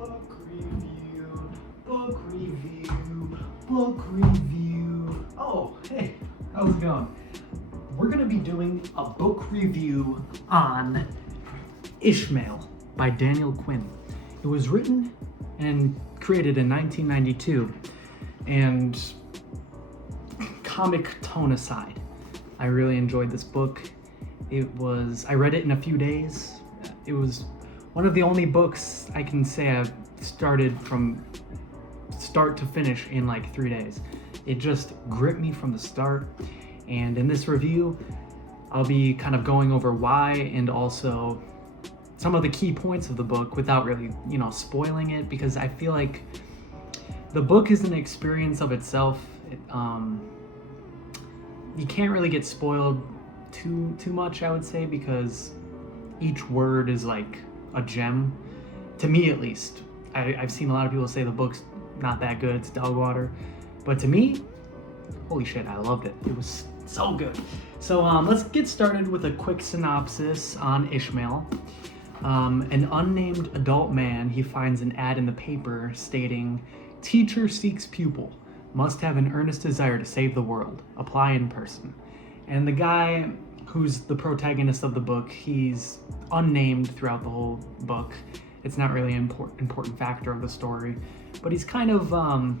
Book review, book review, book review. Oh, hey, how's it going? We're gonna be doing a book review on Ishmael by Daniel Quinn. It was written and created in 1992, and comic tone aside, I really enjoyed this book. I read it in a few days. It was one of the only books I can say I've started from start to finish in like 3 days. It just gripped me from the start. And in this review, I'll be kind of going over why and also some of the key points of the book without really, spoiling it, because I feel like the book is an experience of itself. You can't really get spoiled too much, I would say, because each word is like a gem, to me at least. I've seen a lot of people say the book's not that good, it's dog water, but to me, holy shit, I loved it. It was so good. So let's get started with a quick synopsis on Ishmael. An unnamed adult man, he finds an ad in the paper stating, "Teacher seeks pupil, must have an earnest desire to save the world, apply in person." And the guy who's the protagonist of the book, he's unnamed throughout the whole book. It's not really an important factor of the story, but he's kind of,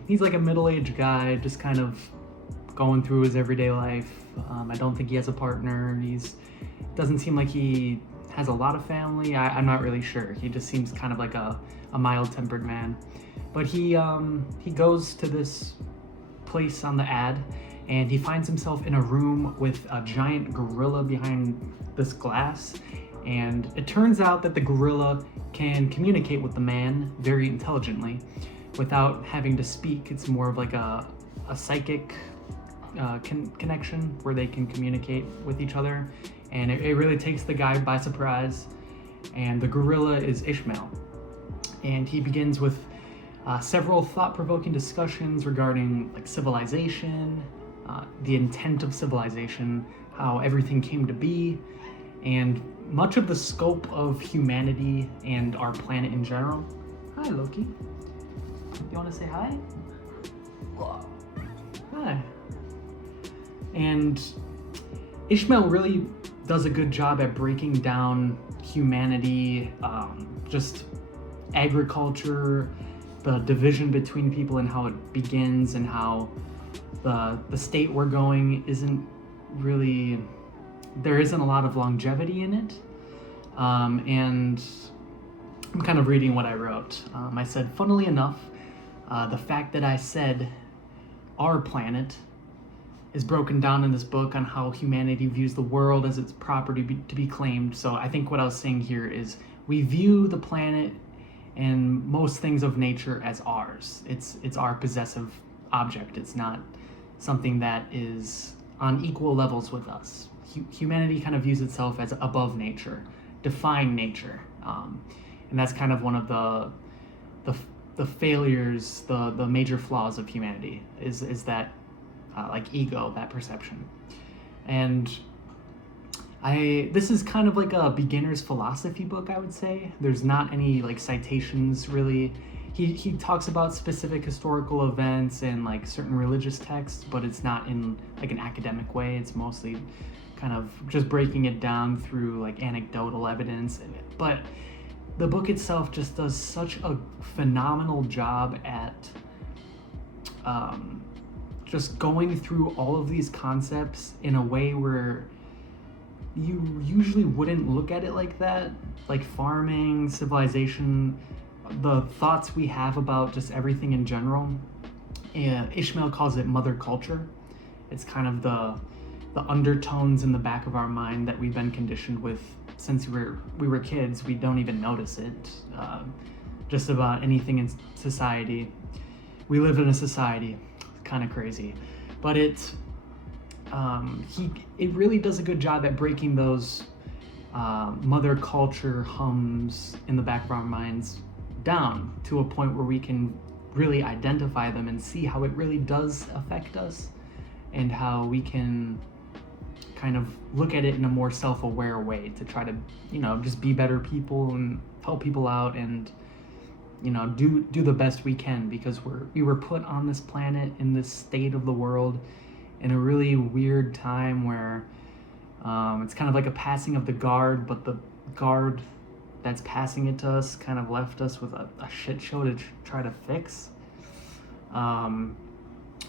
he's like a middle-aged guy, just kind of going through his everyday life. I don't think he has a partner. Doesn't seem like he has a lot of family. I'm not really sure. He just seems kind of like a mild-tempered man. But he goes to this place on the ad, and he finds himself in a room with a giant gorilla behind this glass. And it turns out that the gorilla can communicate with the man very intelligently without having to speak. It's more of like a psychic connection where they can communicate with each other. And it really takes the guy by surprise. And the gorilla is Ishmael. And he begins with several thought-provoking discussions regarding like civilization, the intent of civilization, how everything came to be, and much of the scope of humanity and our planet in general. Hi, Loki. You want to say hi? Hi. And Ishmael really does a good job at breaking down humanity, just agriculture, the division between people and how it begins, and how the state we're going there isn't a lot of longevity in it. And I'm kind of reading what I wrote. I said, funnily enough, the fact that I said our planet is broken down in this book on how humanity views the world as its property to be claimed. So I think what I was saying here is we view the planet and most things of nature as ours. It's our possessive object. It's not something that is on equal levels with us. Humanity kind of views itself as above nature, defying nature, and that's kind of one of the failures, the major flaws of humanity is that like ego, that perception. And this is kind of like a beginner's philosophy book, I would say. There's not any like citations really. He talks about specific historical events and like certain religious texts, but it's not in like an academic way. It's mostly kind of just breaking it down through like anecdotal evidence. But the book itself just does such a phenomenal job at just going through all of these concepts in a way where you usually wouldn't look at it like that, like farming, civilization, the thoughts we have about just everything in general. Ishmael calls it mother culture. It's kind of the undertones in the back of our mind that we've been conditioned with since we were kids. We don't even notice it. Just about anything in society. We live in a society. Kind of crazy, but it really does a good job at breaking those mother culture hums in the back of our minds down to a point where we can really identify them and see how it really does affect us, and how we can kind of look at it in a more self-aware way to try to, just be better people and help people out and do the best we can, because we were put on this planet in this state of the world in a really weird time where it's kind of like a passing of the guard, but the guard that's passing it to us kind of left us with a shit show to try to fix.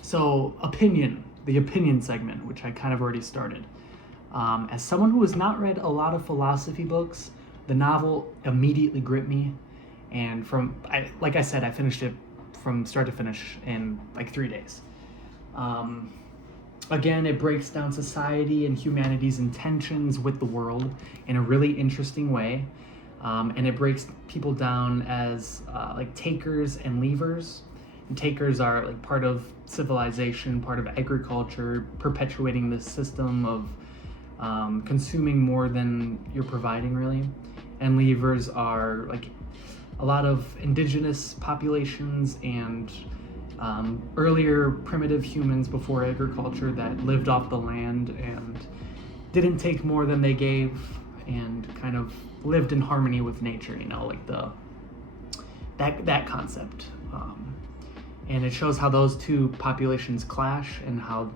So the opinion segment, which I kind of already started. As someone who has not read a lot of philosophy books, the novel immediately gripped me. And like I said, I finished it from start to finish in like 3 days. Again, it breaks down society and humanity's intentions with the world in a really interesting way. And it breaks people down as like takers and leavers. And takers are like part of civilization, part of agriculture, perpetuating this system of consuming more than you're providing, really. And leavers are like a lot of indigenous populations and earlier primitive humans before agriculture that lived off the land and didn't take more than they gave and kind of lived in harmony with nature, like that concept. And it shows how those two populations clash and how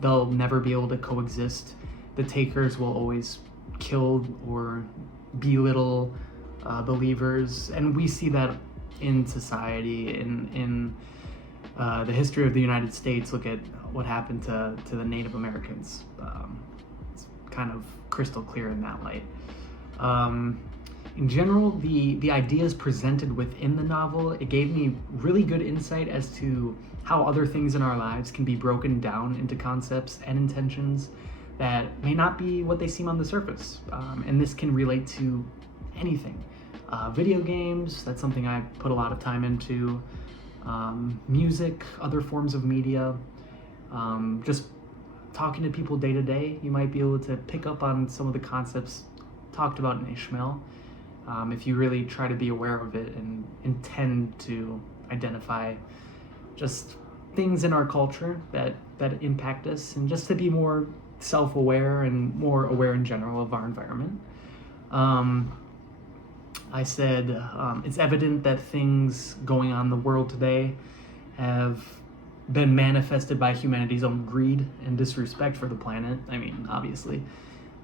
they'll never be able to coexist. The takers will always kill or belittle the leavers, and we see that in society, in the history of the United States. Look at what happened to the Native Americans. It's kind of crystal clear in that light. In general, the ideas presented within the novel, it gave me really good insight as to how other things in our lives can be broken down into concepts and intentions that may not be what they seem on the surface. And this can relate to anything. Video games, that's something I put a lot of time into. Music, other forms of media. Just talking to people day to day, you might be able to pick up on some of the concepts talked about in Ishmael. If you really try to be aware of it and intend to identify just things in our culture that impact us, and just to be more self-aware and more aware in general of our environment. I said it's evident that things going on in the world today have been manifested by humanity's own greed and disrespect for the planet. I mean, obviously.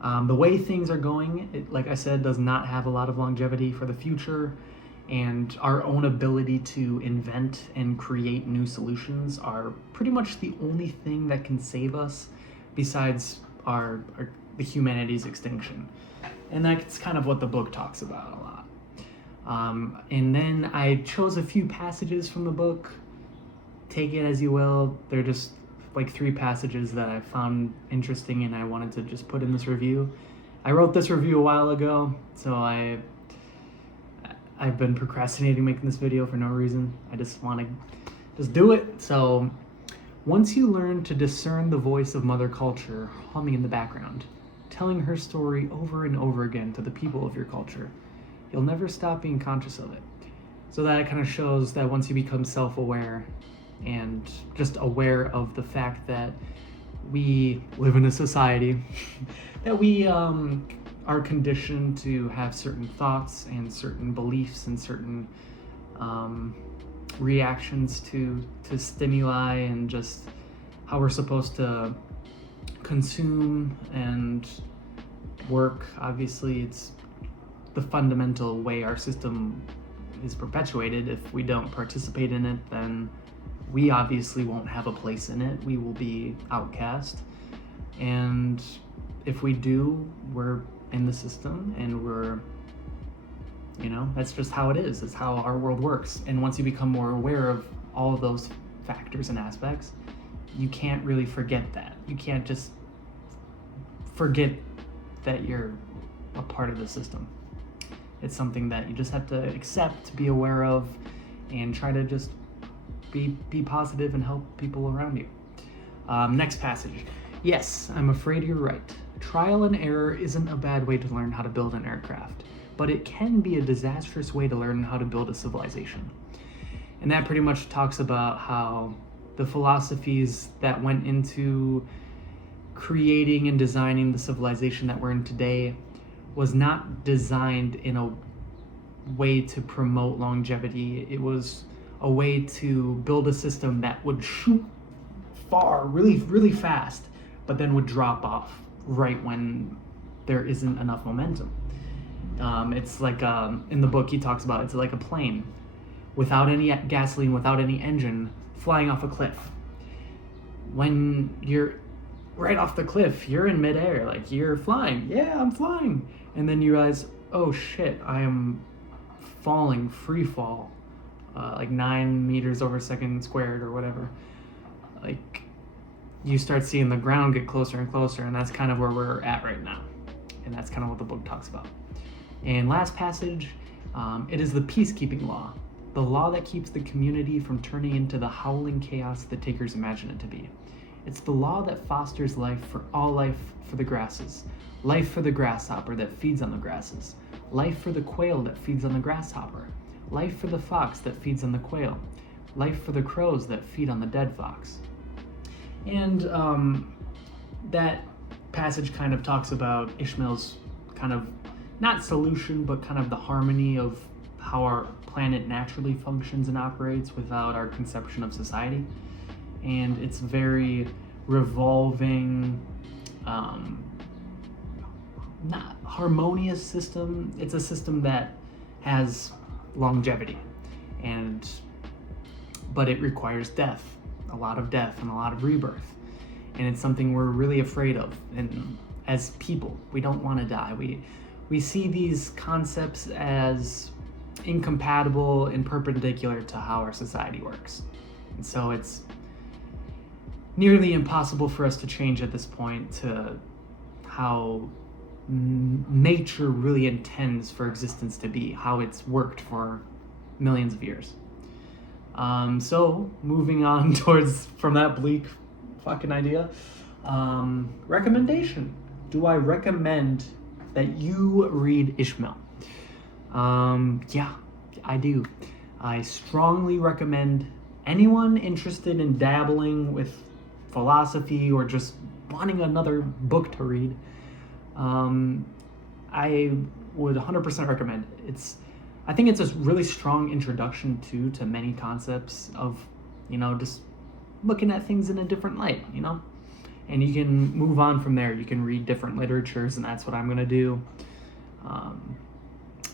The way things are going, it, like I said, does not have a lot of longevity for the future, and our own ability to invent and create new solutions are pretty much the only thing that can save us besides the humanity's extinction. And that's kind of what the book talks about a lot. And then I chose a few passages from the book. Take it as you will. They're just like 3 passages that I found interesting and I wanted to just put in this review. I wrote this review a while ago, so I've been procrastinating making this video for no reason. I just want to just do it. So, once you learn to discern the voice of Mother Culture humming in the background, telling her story over and over again to the people of your culture, you'll never stop being conscious of it. So that kind of shows that once you become self-aware and just aware of the fact that we live in a society, that we are conditioned to have certain thoughts and certain beliefs and certain reactions to stimuli, and just how we're supposed to consume and work. Obviously, it's the fundamental way our system is perpetuated. If we don't participate in it, then we obviously won't have a place in it. We will be outcast. And if we do, we're in the system, and we're, that's just how it is. It's how our world works. And once you become more aware of all of those factors and aspects, you can't really forget that. You can't just forget that you're a part of the system. It's something that you just have to accept, be aware of, and try to just be positive and help people around you. Next passage. Yes, I'm afraid you're right. Trial and error isn't a bad way to learn how to build an aircraft, but it can be a disastrous way to learn how to build a civilization. And that pretty much talks about how the philosophies that went into creating and designing the civilization that we're in today was not designed in way to promote longevity. It was a way to build a system that would shoot far, really, really fast, but then would drop off right when there isn't enough momentum. It's like, in the book he talks about, it's like a plane without any gasoline, without any engine, flying off a cliff. When you're right off the cliff, you're in midair, like you're flying. Yeah, I'm flying. And then you realize, oh shit, I am falling, free fall, like 9 meters over second squared or whatever. Like, you start seeing the ground get closer and closer, and that's kind of where we're at right now. And that's kind of what the book talks about. And last passage, it is the peacekeeping law, the law that keeps the community from turning into the howling chaos the takers imagine it to be. It's the law that fosters life for all life for the grasses, life for the grasshopper that feeds on the grasses, life for the quail that feeds on the grasshopper, life for the fox that feeds on the quail, life for the crows that feed on the dead fox. And that passage kind of talks about Ishmael's kind of, not solution, but kind of the harmony of how our planet naturally functions and operates without our conception of society. And it's very revolving, not harmonious system. It's a system that has longevity, but it requires death, a lot of death and a lot of rebirth. And it's something we're really afraid of. And as people, we don't want to die. We see these concepts as incompatible and perpendicular to how our society works. And so it's nearly impossible for us to change at this point to how nature really intends for existence to be, how it's worked for millions of years. So moving on from that bleak fucking idea, recommendation. Do I recommend that you read Ishmael? Yeah, I do. I strongly recommend anyone interested in dabbling with philosophy or just wanting another book to read. I would 100% recommend it. I think it's a really strong introduction to many concepts of, just looking at things in a different light, and you can move on from there. You can read different literatures, and that's what I'm going to do.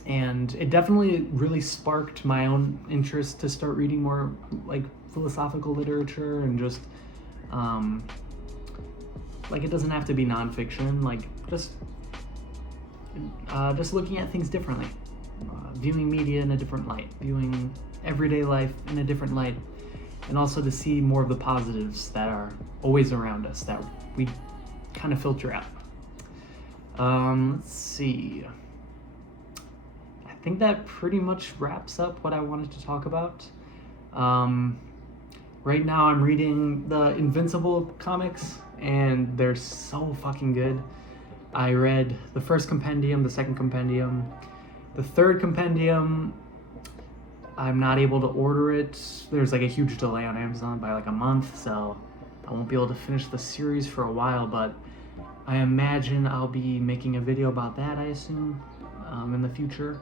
And it definitely really sparked my own interest to start reading more like philosophical literature and just like, it doesn't have to be nonfiction, like just looking at things differently, viewing media in a different light, viewing everyday life in a different light, and also to see more of the positives that are always around us that we kind of filter out. Let's see. I think that pretty much wraps up what I wanted to talk about. Right now I'm reading the Invincible comics, and they're so fucking good. I read the first compendium, the second compendium. The third compendium, I'm not able to order it. There's like a huge delay on Amazon by like a month, so I won't be able to finish the series for a while, but I imagine I'll be making a video about that, I assume, in the future.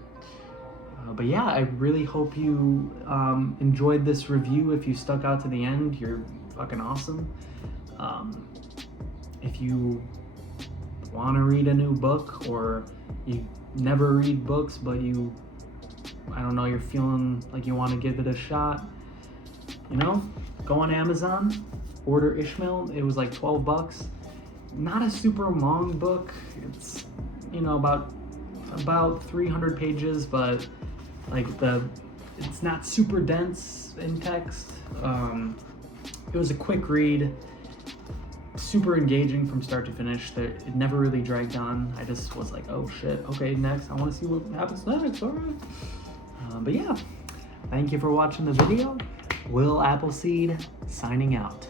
But yeah, I really hope you enjoyed this review. If you stuck out to the end, you're fucking awesome. If you want to read a new book, or you never read books, but you're feeling like you want to give it a shot, go on Amazon, order Ishmael. It was like $12. Not a super long book. It's, about 300 pages, but it's not super dense in text. It was a quick read, super engaging from start to finish. It never really dragged on. I just was like, oh shit, okay, next. I want to see what happens next, all right. But yeah, thank you for watching the video. Will Appleseed signing out.